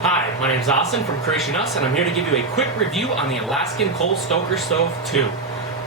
Hi, my name is Austin from Creation Us, and I'm here to give you a quick review on the Alaskan Coal Stoker Stove 2.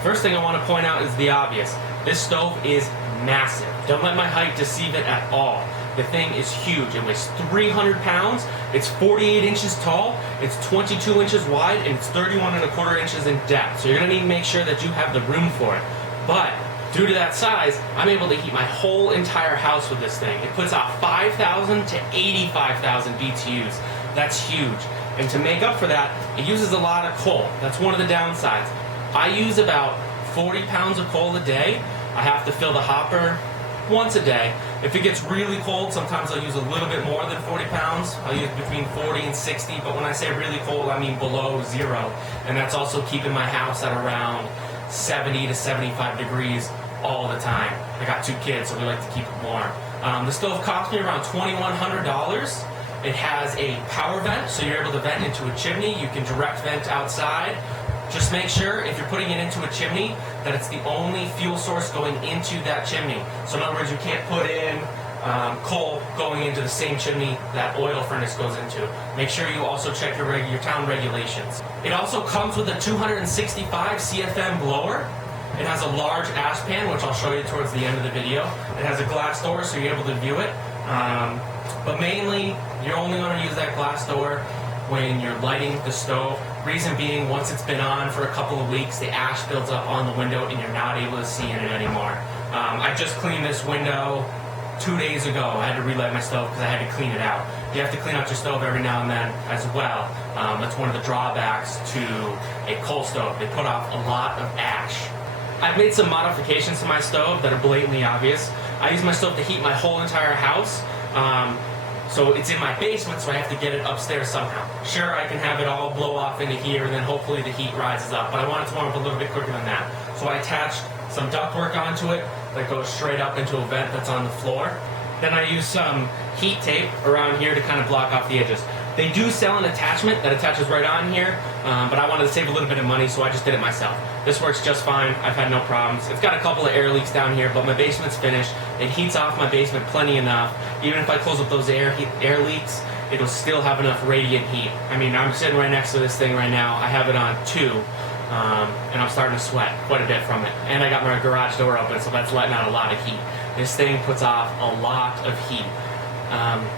First thing I want to point out is the obvious. This stove is massive. Don't let my height deceive it at all. The thing is huge. It weighs 300 pounds, it's 48 inches tall, it's 22 inches wide, and it's 31 1/4 inches in depth. So you're going to need to make sure that you have the room for it. But due to that size, I'm able to heat my whole entire house with this thing. It puts out 5,000 to 85,000 BTUs. That's huge. And to make up for that, it uses a lot of coal. That's one of the downsides. I use about 40 pounds of coal a day. I have to fill the hopper once a day. If it gets really cold, sometimes I'll use a little bit more than 40 pounds. I'll use between 40 and 60, but when I say really cold, I mean below zero. And that's also keeping my house at around 70 to 75 degrees all the time. I got 2 kids, so we like to keep it warm. The stove cost me around $2,100. It has a power vent, so you're able to vent into a chimney. You can direct vent outside. Just make sure, if you're putting it into a chimney, that it's the only fuel source going into that chimney. So in other words, you can't put in coal going into the same chimney that oil furnace goes into. Make sure you also check your town regulations. It also comes with a 265 CFM blower. It has a large ash pan, which I'll show you towards the end of the video. It has a glass door, so you're able to view it. But mainly, you're only going to use that glass door when you're lighting the stove. Reason being, once it's been on for a couple of weeks, the ash builds up on the window and you're not able to see in it anymore. I just cleaned this window 2 days ago. I had to relight my stove because I had to clean it out. You have to clean out your stove every now and then as well. That's one of the drawbacks to a coal stove. They put off a lot of ash. I've made some modifications to my stove that are blatantly obvious. I use my stove to heat my whole entire house. So it's in my basement, so I have to get it upstairs somehow. Sure, I can have it all blow off into here, and then hopefully the heat rises up, but I want it to warm up a little bit quicker than that. So I attached some ductwork onto it that goes straight up into a vent that's on the floor. Then I use some heat tape around here to kind of block off the edges. They do sell an attachment that attaches right on here, but I wanted to save a little bit of money, so I just did it myself. This works just fine. I've had no problems. It's got a couple of air leaks down here, but my basement's finished. It heats off my basement plenty enough. Even if I close up those air leaks, it'll still have enough radiant heat. I mean, I'm sitting right next to this thing right now. I have it on 2, and I'm starting to sweat quite a bit from it. And I got my garage door open, so that's letting out a lot of heat. This thing puts off a lot of heat.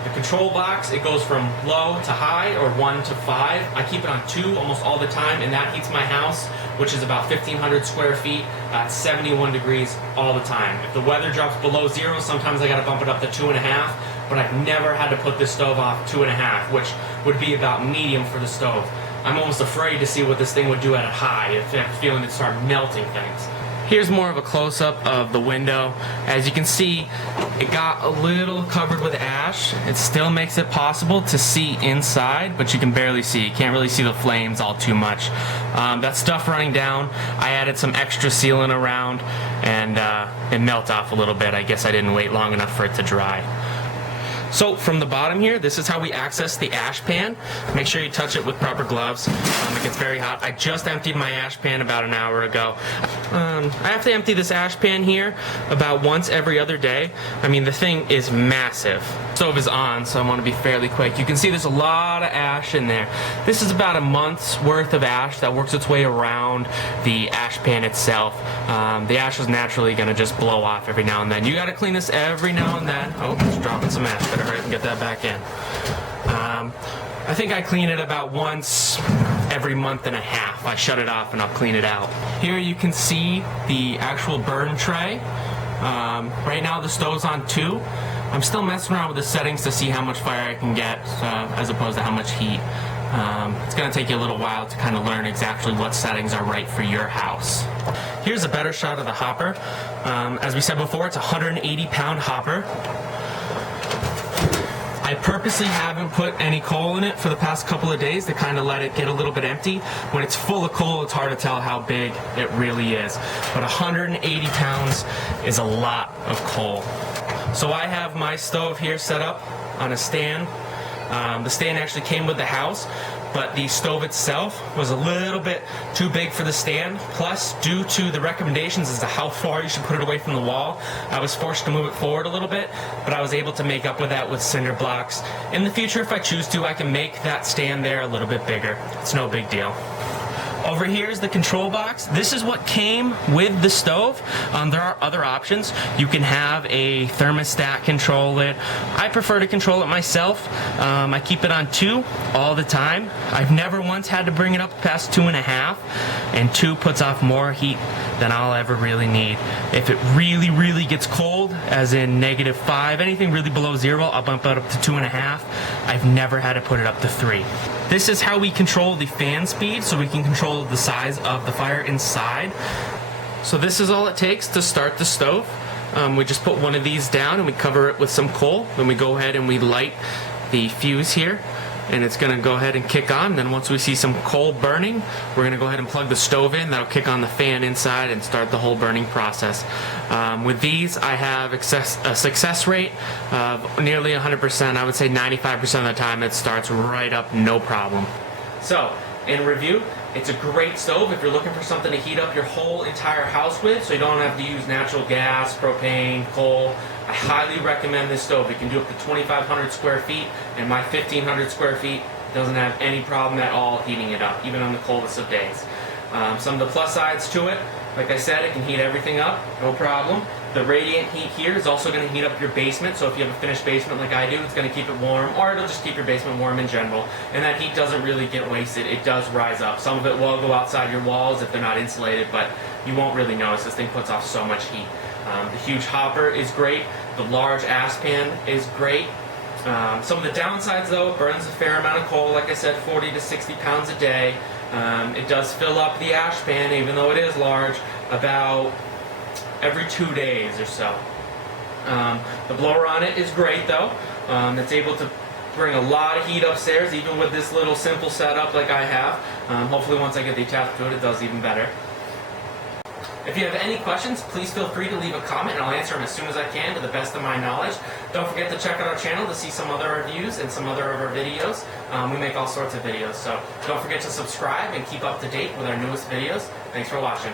The control box, it goes from low to high, or 1 to 5. I keep it on 2 almost all the time, and that heats my house, which is about 1,500 square feet at 71 degrees all the time. If the weather drops below 0, sometimes I gotta bump it up to 2.5, but I've never had to put this stove off 2.5, which would be about medium for the stove. I'm almost afraid to see what this thing would do at a high, if I'm feeling it start melting things. Here's more of a close-up of the window. As you can see, it got a little covered with ash. It still makes it possible to see inside, but you can barely see. You can't really see the flames all too much. That stuff running down, I added some extra sealant around, and it melted off a little bit. I guess I didn't wait long enough for it to dry. So from the bottom here, this is how we access the ash pan. Make sure you touch it with proper gloves. It gets very hot. I just emptied my ash pan about an hour ago. I have to empty this ash pan here about once every other day. I mean, the thing is massive. The stove is on, so I want to be fairly quick. You can see there's a lot of ash in there. This is about a month's worth of ash that works its way around the ash pan itself. The ash is naturally going to just blow off every now and then. You got to clean this every now and then. Oh, it's dropping some ash. Better hurry up and get that back in. I think I clean it about once every month and a half. I shut it off and I'll clean it out. Here you can see the actual burn tray. Right now the stove's on 2. I'm still messing around with the settings to see how much fire I can get as opposed to how much heat. It's going to take you a little while to kind of learn exactly what settings are right for your house. Here's a better shot of the hopper. As we said before, it's a 180-pound hopper. I purposely haven't put any coal in it for the past couple of days to kind of let it get a little bit empty. When it's full of coal, it's hard to tell how big it really is. But 180 pounds is a lot of coal. So I have my stove here set up on a stand. The stand actually came with the house, but the stove itself was a little bit too big for the stand. Plus, due to the recommendations as to how far you should put it away from the wall, I was forced to move it forward a little bit, but I was able to make up with that with cinder blocks. In the future, if I choose to, I can make that stand there a little bit bigger. It's no big deal. Over here is the control box. This is what came with the stove. There are other options. You can have a thermostat control it. I prefer to control it myself. I keep it on 2 all the time. I've never once had to bring it up past 2.5, and 2 puts off more heat than I'll ever really need. If it really, really gets cold, as in -5, anything really below 0, I'll bump it up to 2.5. I've never had to put it up to 3. This is how we control the fan speed, so we can control the size of the fire inside. So this is all it takes to start the stove. We just put one of these down and we cover it with some coal. Then we go ahead and we light the fuse here, and it's going to go ahead and kick on. Then once we see some coal burning, we're going to go ahead and plug the stove in. That'll kick on the fan inside and start the whole burning process. With these, I have a success rate of nearly 100%. I would say 95% of the time it starts right up, no problem. So, in review, it's a great stove if you're looking for something to heat up your whole entire house with, so you don't have to use natural gas, propane, coal. I highly recommend this stove. It can do up to 2,500 square feet, and my 1,500 square feet doesn't have any problem at all heating it up, even on the coldest of days. Some of the plus sides to it, like I said, it can heat everything up, no problem. The radiant heat here is also going to heat up your basement, so if you have a finished basement like I do, it's going to keep it warm, or it'll just keep your basement warm in general. And that heat doesn't really get wasted. It does rise up. Some of it will go outside your walls if they're not insulated, but you won't really notice. This thing puts off so much heat. The huge hopper is great. The large ash pan is great. Some of the downsides, though, it burns a fair amount of coal. Like I said, 40 to 60 pounds a day. It does fill up the ash pan, even though it is large, about every 2 days or so. The blower on it is great, though. It's able to bring a lot of heat upstairs, even with this little simple setup like I have. Hopefully once I get the attachment to it, it does even better. If you have any questions, please feel free to leave a comment, and I'll answer them as soon as I can to the best of my knowledge. Don't forget to check out our channel to see some other reviews and some other of our videos. We make all sorts of videos, so don't forget to subscribe and keep up to date with our newest videos. Thanks for watching.